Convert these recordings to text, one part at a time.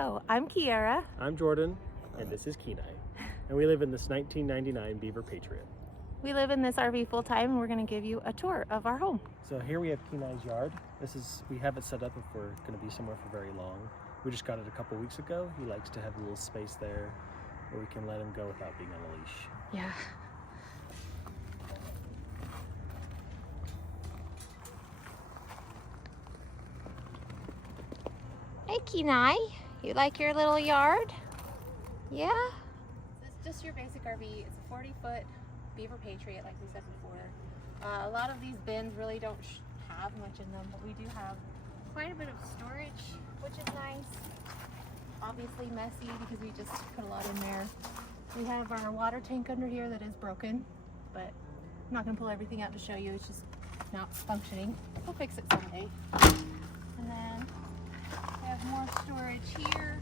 Hello, I'm Kiara. I'm Jordan, and this is Kenai. And we live in this 1999 Beaver Patriot. We live in this RV full time, and we're going to give you a tour of our home. So here we have Kenai's yard. We have it set up if we're going to be somewhere for very long. We just got it a couple weeks ago. He likes to have a little space there where we can let him go without being on a leash. Yeah. Hey, Kenai. You like your little yard? Yeah? This is just your basic RV. It's a 40-foot Beaver Patriot, like we said before. A lot of these bins really don't have much in them, but we do have quite a bit of storage, which is nice. Obviously messy because we just put a lot in there. We have our water tank under here that is broken, but I'm not going to pull everything out to show you. It's just not functioning. We'll fix it someday. And then we have more storage here.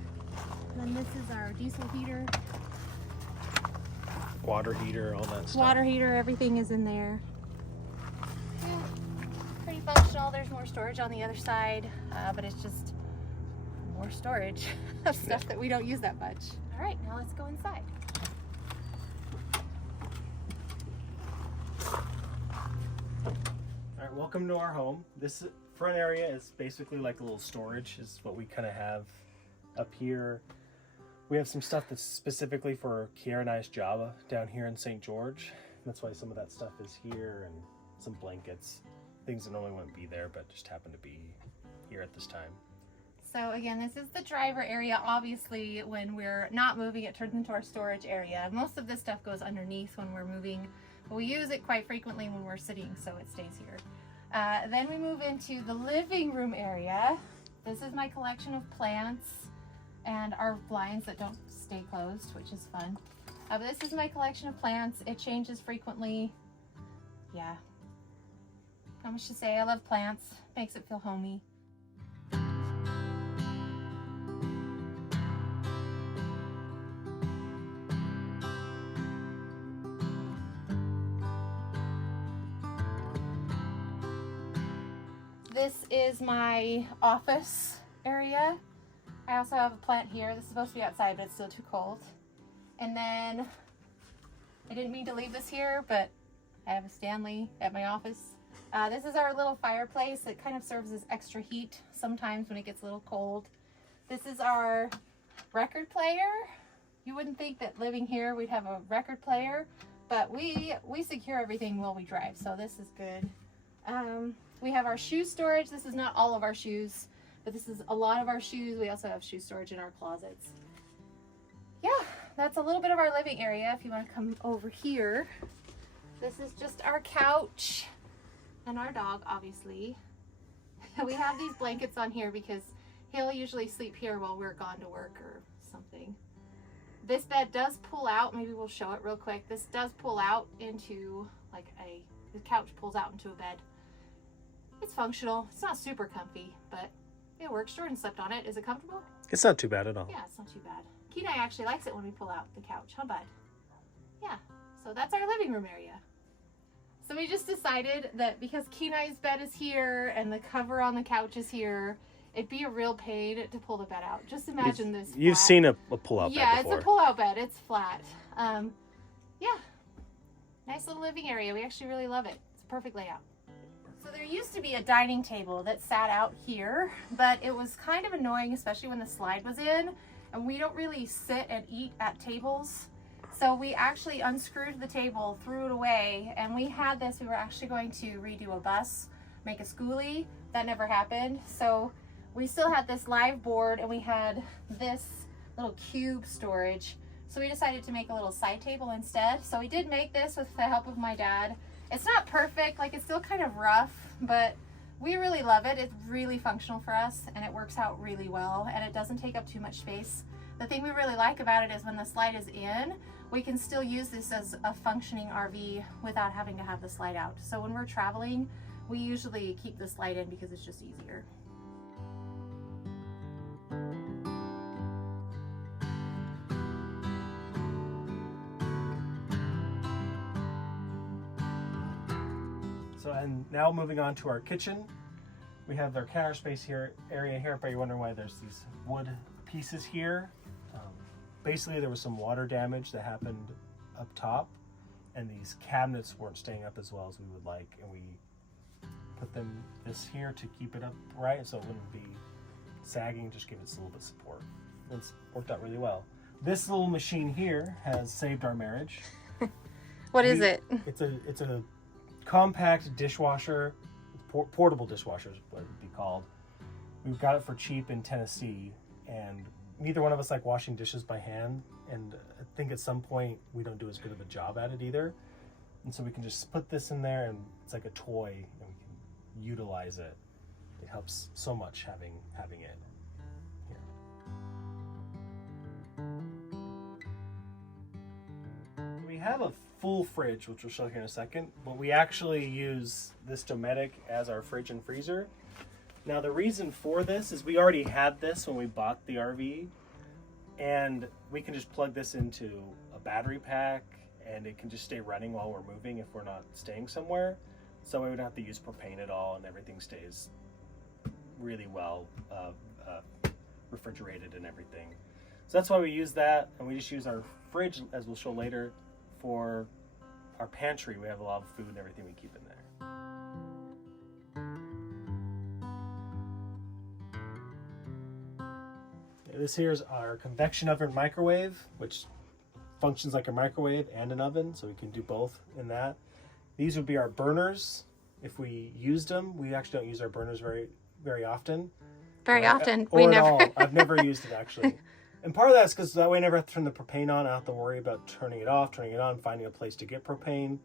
And then this is our diesel heater. Water heater, all that stuff. Water heater, everything is in there. Yeah, pretty functional. There's more storage on the other side, but it's just more storage of stuff that we don't use that much. All right, now let's go inside. All right, welcome to our home. This front area is basically like a little storage, is what we kind of have up here. We have some stuff that's specifically for Kiara and I's job down here in St. George. That's why some of that stuff is here, and some blankets, things that normally wouldn't be there, but just happen to be here at this time. So again, this is the driver area. Obviously, when we're not moving, it turns into our storage area. Most of this stuff goes underneath when we're moving, but we use it quite frequently when we're sitting, so it stays here. Then we move into the living room area. This is my collection of plants and our blinds that don't stay closed, which is fun. But this is my collection of plants. It changes frequently. Yeah. Not much to say. I love plants. Makes it feel homey. This is my office area. I also have a plant here. This is supposed to be outside, but it's still too cold. And then, I didn't mean to leave this here, but I have a Stanley at my office. This is our little fireplace. It kind of serves as extra heat sometimes when it gets a little cold. This is our record player. You wouldn't think that living here we'd have a record player, but we secure everything while we drive, so this is good. We have our shoe storage. This is not all of our shoes, but this is a lot of our shoes. We also have shoe storage in our closets. Yeah, that's a little bit of our living area. If you want to come over here, this is just our couch and our dog, obviously. We have these blankets on here because he'll usually sleep here while we're gone to work or something. This bed does pull out. Maybe we'll show it real quick. This does pull out into the couch pulls out into a bed. It's functional. It's not super comfy, but it works. Jordan slept on it. Is it comfortable? It's not too bad at all. Yeah, it's not too bad. Kenai actually likes it when we pull out the couch, huh, bud? Yeah, so that's our living room area. So we just decided that because Kenai's bed is here and the cover on the couch is here, it'd be a real pain to pull the bed out. Just imagine this. You've seen a pull-out bed before. Yeah, it's a pull-out bed. It's flat. Yeah, nice little living area. We actually really love it. It's a perfect layout. So there used to be a dining table that sat out here, but it was kind of annoying, especially when the slide was in, and we don't really sit and eat at tables. So we actually unscrewed the table, threw it away, and we had this. We were actually going to redo a bus, make a schoolie. That never happened. So we still had this live board, and we had this little cube storage. So we decided to make a little side table instead. So we did make this with the help of my dad. It's not perfect, like it's still kind of rough, but we really love it. It's really functional for us, and it works out really well, and it doesn't take up too much space. The thing we really like about it is when the slide is in, we can still use this as a functioning RV without having to have the slide out. So when we're traveling, we usually keep the slide in because it's just easier. And now moving on to our kitchen. We have our counter space area here, but you're wondering why there's these wood pieces here. Basically, there was some water damage that happened up top, and these cabinets weren't staying up as well as we would like, and we put this here to keep it upright so it wouldn't be sagging, just give it a little bit of support. It's worked out really well. This little machine here has saved our marriage. What is it? It's a compact dishwasher, portable dishwasher is what it would be called. We've got it for cheap in Tennessee, and neither one of us like washing dishes by hand, and I think at some point we don't do as good of a job at it either. And so we can just put this in there, and it's like a toy, and we can utilize it. It helps so much having it here. We have a full fridge, which we'll show here in a second, but we actually use this Dometic as our fridge and freezer. Now the reason for this is we already had this when we bought the RV, and we can just plug this into a battery pack and it can just stay running while we're moving if we're not staying somewhere. So we don't have to use propane at all, and everything stays really well refrigerated and everything. So that's why we use that, and we just use our fridge, as we'll show later, for our pantry. We have a lot of food and everything we keep in there. This here is our convection oven microwave, which functions like a microwave and an oven, so we can do both in that. These would be our burners. If we used them, we actually don't use our burners very often. We never. I've never used it actually. And part of that is because that way I never have to turn the propane on. I don't have to worry about turning it off, turning it on, finding a place to get propane.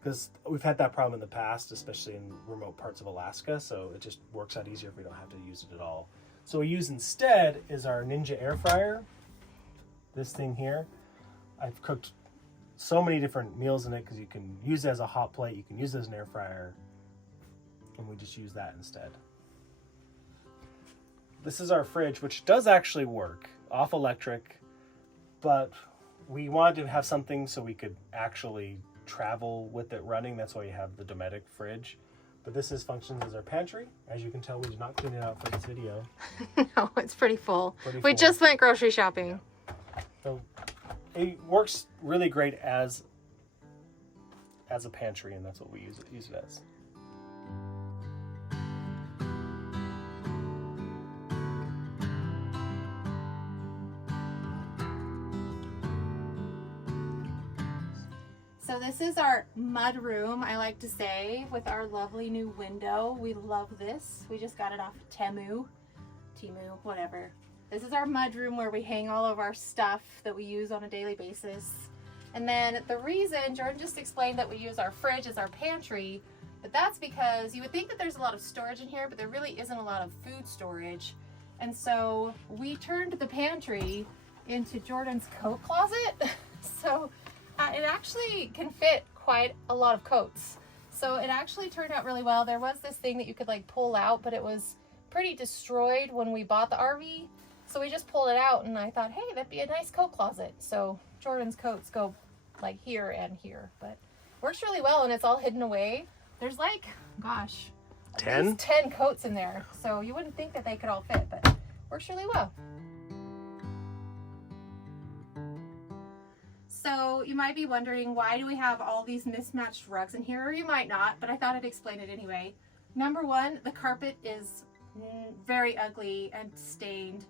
Because we've had that problem in the past, especially in remote parts of Alaska, so it just works out easier if we don't have to use it at all. So what we use instead is our Ninja air fryer. This thing here. I've cooked so many different meals in it because you can use it as a hot plate, you can use it as an air fryer, and we just use that instead. This is our fridge, which does actually work off electric, but we wanted to have something so we could actually travel with it running. That's why you have the Dometic fridge. But this functions as our pantry. As you can tell, we did not clean it out for this video. No, it's pretty full. We just went grocery shopping. Yeah. So it works really great as a pantry, and that's what we use it as. So this is our mud room, I like to say, with our lovely new window. We love this. We just got it off Temu, whatever. This is our mud room where we hang all of our stuff that we use on a daily basis. And then the reason, Jordan just explained that we use our fridge as our pantry, but that's because you would think that there's a lot of storage in here, but there really isn't a lot of food storage. And so we turned the pantry into Jordan's coat closet. So it actually can fit quite a lot of coats. So it actually turned out really well. There was this thing that you could like pull out, but it was pretty destroyed when we bought the RV. So we just pulled it out, and I thought, hey, that'd be a nice coat closet. So Jordan's coats go like here and here, but works really well, and it's all hidden away. There's like, gosh, 10 coats in there. So you wouldn't think that they could all fit, but works really well. So you might be wondering, why do we have all these mismatched rugs in here? Or you might not, but I thought I'd explain it anyway. Number one, the carpet is very ugly and stained,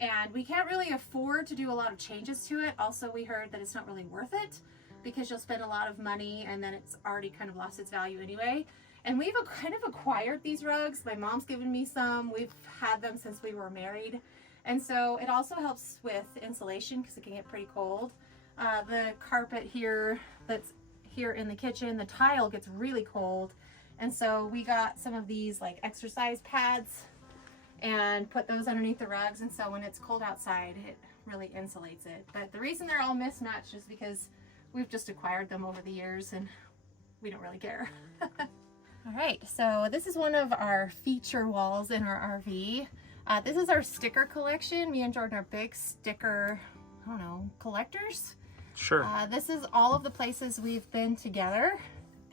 and we can't really afford to do a lot of changes to it. Also, we heard that it's not really worth it because you'll spend a lot of money and then it's already kind of lost its value anyway. And we've kind of acquired these rugs. My mom's given me some. We've had them since we were married. And so it also helps with insulation because it can get pretty cold. The carpet here that's here in the kitchen, the tile gets really cold. And so we got some of these like exercise pads and put those underneath the rugs. And so when it's cold outside, it really insulates it. But the reason they're all mismatched is because we've just acquired them over the years and we don't really care. All right, so this is one of our feature walls in our RV. This is our sticker collection. Me and Jordan are big sticker, I don't know, collectors. Sure. This is all of the places we've been together,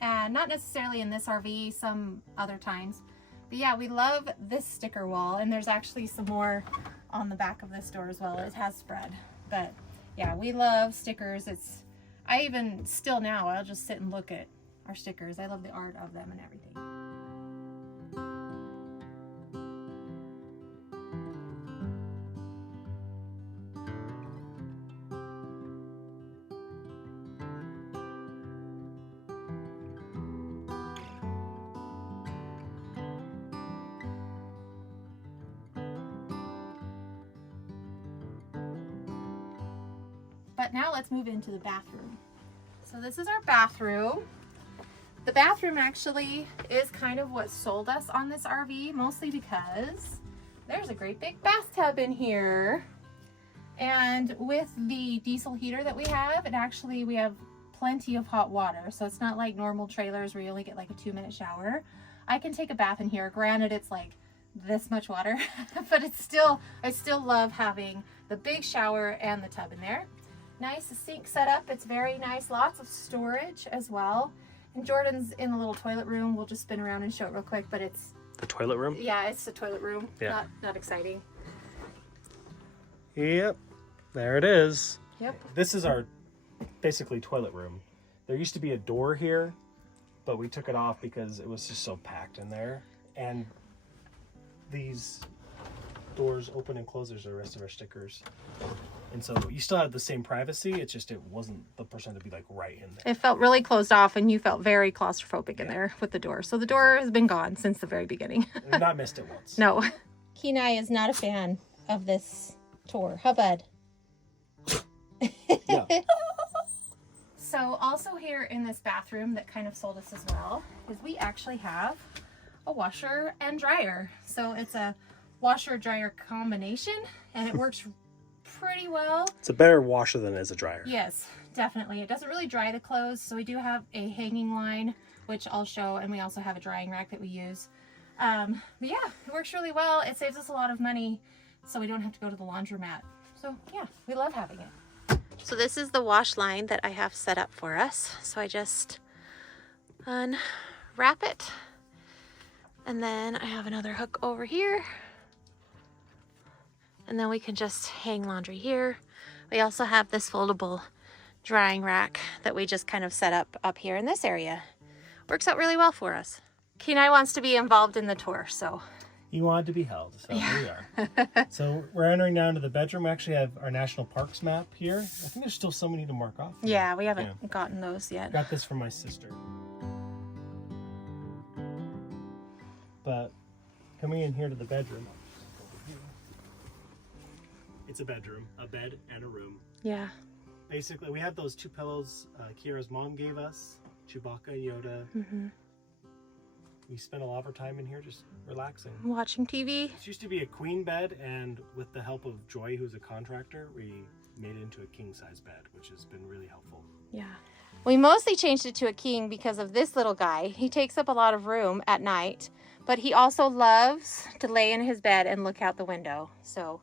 and not necessarily in this RV, some other times. But yeah, we love this sticker wall, and there's actually some more on the back of this door as well. It has spread. But yeah, we love stickers. I even still now, I'll just sit and look at our stickers. I love the art of them and everything. But now let's move into the bathroom. So this is our bathroom. The bathroom actually is kind of what sold us on this RV, mostly because there's a great big bathtub in here. And with the diesel heater that we have, we have plenty of hot water. So it's not like normal trailers where you only get like a 2-minute shower. I can take a bath in here. Granted, it's like this much water, but I still love having the big shower and the tub in there. Nice sink setup. It's very nice. Lots of storage as well. And Jordan's in the little toilet room. We'll just spin around and show it real quick, but it's the toilet room? Yeah, it's the toilet room. Yeah. Not exciting. Yep. There it is. Yep. This is our basically toilet room. There used to be a door here, but we took it off because it was just so packed in there. And these doors open and close. There's the rest of our stickers. And so you still have the same privacy. It's just it wasn't the person to be like right in there. It felt really closed off, and you felt very claustrophobic in there with the door. So the door has been gone since the very beginning. We've not missed it once. No. Kenai is not a fan of this tour. How bad? Yeah. So also here in this bathroom that kind of sold us as well is we actually have a washer and dryer. So it's a washer dryer combination, and it works pretty well. It's a better washer than it is a dryer. Yes, definitely. It doesn't really dry the clothes, so we do have a hanging line, which I'll show, and we also have a drying rack that we use. But yeah, it works really well. It saves us a lot of money, so we don't have to go to the laundromat. So yeah, we love having it. So this is the wash line that I have set up for us. So I just unwrap it, and then I have another hook over here. And then we can just hang laundry here. We also have this foldable drying rack that we just kind of set up here in this area. Works out really well for us. Kenai wants to be involved in the tour, so. You wanted to be held, so here we are. So we're entering now into the bedroom. We actually have our national parks map here. I think there's still so many to mark off. Yeah, we haven't gotten those yet. Got this from my sister. But coming in here to the bedroom, it's a bedroom, a bed, and a room. Yeah. Basically, we have those 2 pillows Kiara's mom gave us, Chewbacca and Yoda. Mm-hmm. We spent a lot of our time in here just relaxing. Watching TV. This used to be a queen bed, and with the help of Joy, who's a contractor, we made it into a king-size bed, which has been really helpful. Yeah. We mostly changed it to a king because of this little guy. He takes up a lot of room at night, but he also loves to lay in his bed and look out the window. So,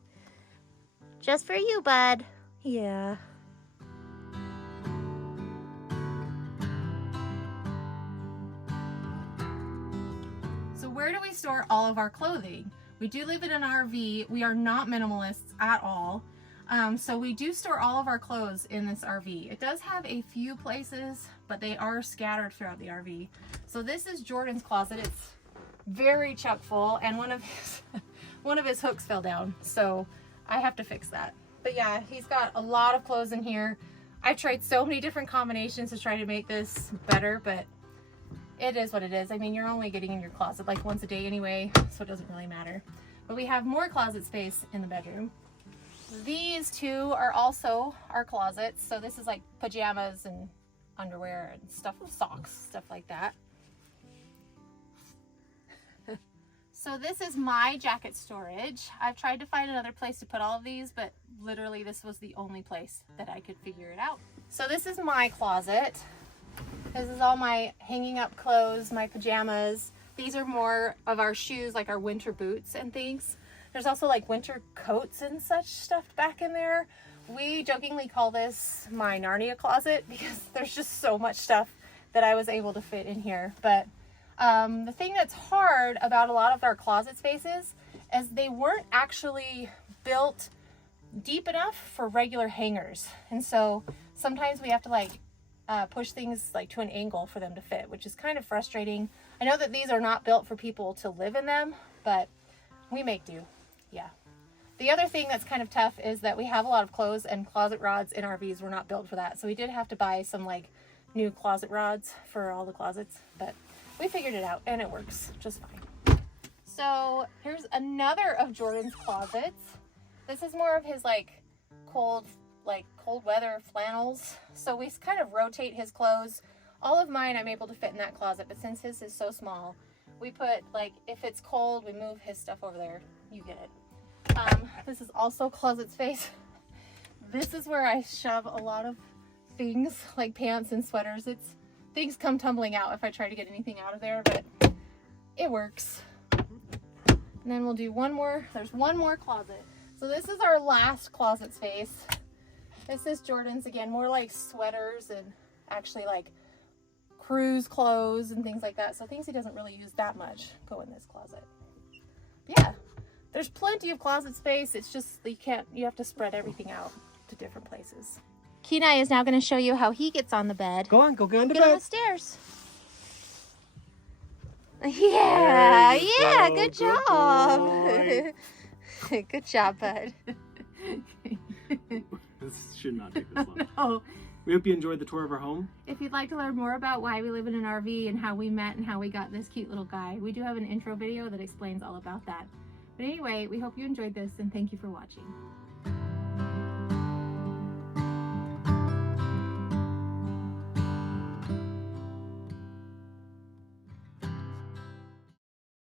just for you, bud. Yeah. So where do we store all of our clothing? We do live in an RV. We are not minimalists at all. So we do store all of our clothes in this RV. It does have a few places, but they are scattered throughout the RV. So this is Jordan's closet. It's very chock full, and one of his hooks fell down. So I have to fix that. But yeah, he's got a lot of clothes in here. I've tried so many different combinations to try to make this better, but it is what it is. I mean, you're only getting in your closet like once a day anyway, so it doesn't really matter. But we have more closet space in the bedroom. These two are also our closets. So this is like pajamas and underwear and stuff, socks, stuff like that. So this is my jacket storage. I've tried to find another place to put all of these, but literally this was the only place that I could figure it out. So this is my closet. This is all my hanging up clothes, my pajamas. These are more of our shoes, like our winter boots and things. There's also like winter coats and such stuffed back in there. We jokingly call this my Narnia closet because there's just so much stuff that I was able to fit in here. But the thing that's hard about a lot of our closet spaces is they weren't actually built deep enough for regular hangers. And so sometimes we have to like push things like to an angle for them to fit, which is kind of frustrating. I know that these are not built for people to live in them, but we make do. Yeah. The other thing that's kind of tough is that we have a lot of clothes, and closet rods in RVs were not built for that. So we did have to buy some like new closet rods for all the closets, but we figured it out and it works just fine. So here's another of Jordan's closets. This is more of his like cold weather flannels. So we kind of rotate his clothes. All of mine I'm able to fit in that closet, but since his is so small, we put like, if it's cold, we move his stuff over there. You get it. This is also closet space. This is where I shove a lot of things like pants and sweaters. Things come tumbling out if I try to get anything out of there, but it works. And then we'll do one more. There's one more closet. So this is our last closet space. This is Jordan's again, more like sweaters and actually like cruise clothes and things like that. So things he doesn't really use that much go in this closet. Yeah. There's plenty of closet space. It's just you have to spread everything out to different places. Kenai is now going to show you how he gets on the bed. Go on the Get on the bed. stairs. Yeah, There you yeah, go. good Good job. boy. Good job, bud. This should not take this long. No. We hope you enjoyed the tour of our home. If you'd like to learn more about why we live in an RV and how we met and how we got this cute little guy, we do have an intro video that explains all about that. But anyway, we hope you enjoyed this and thank you for watching.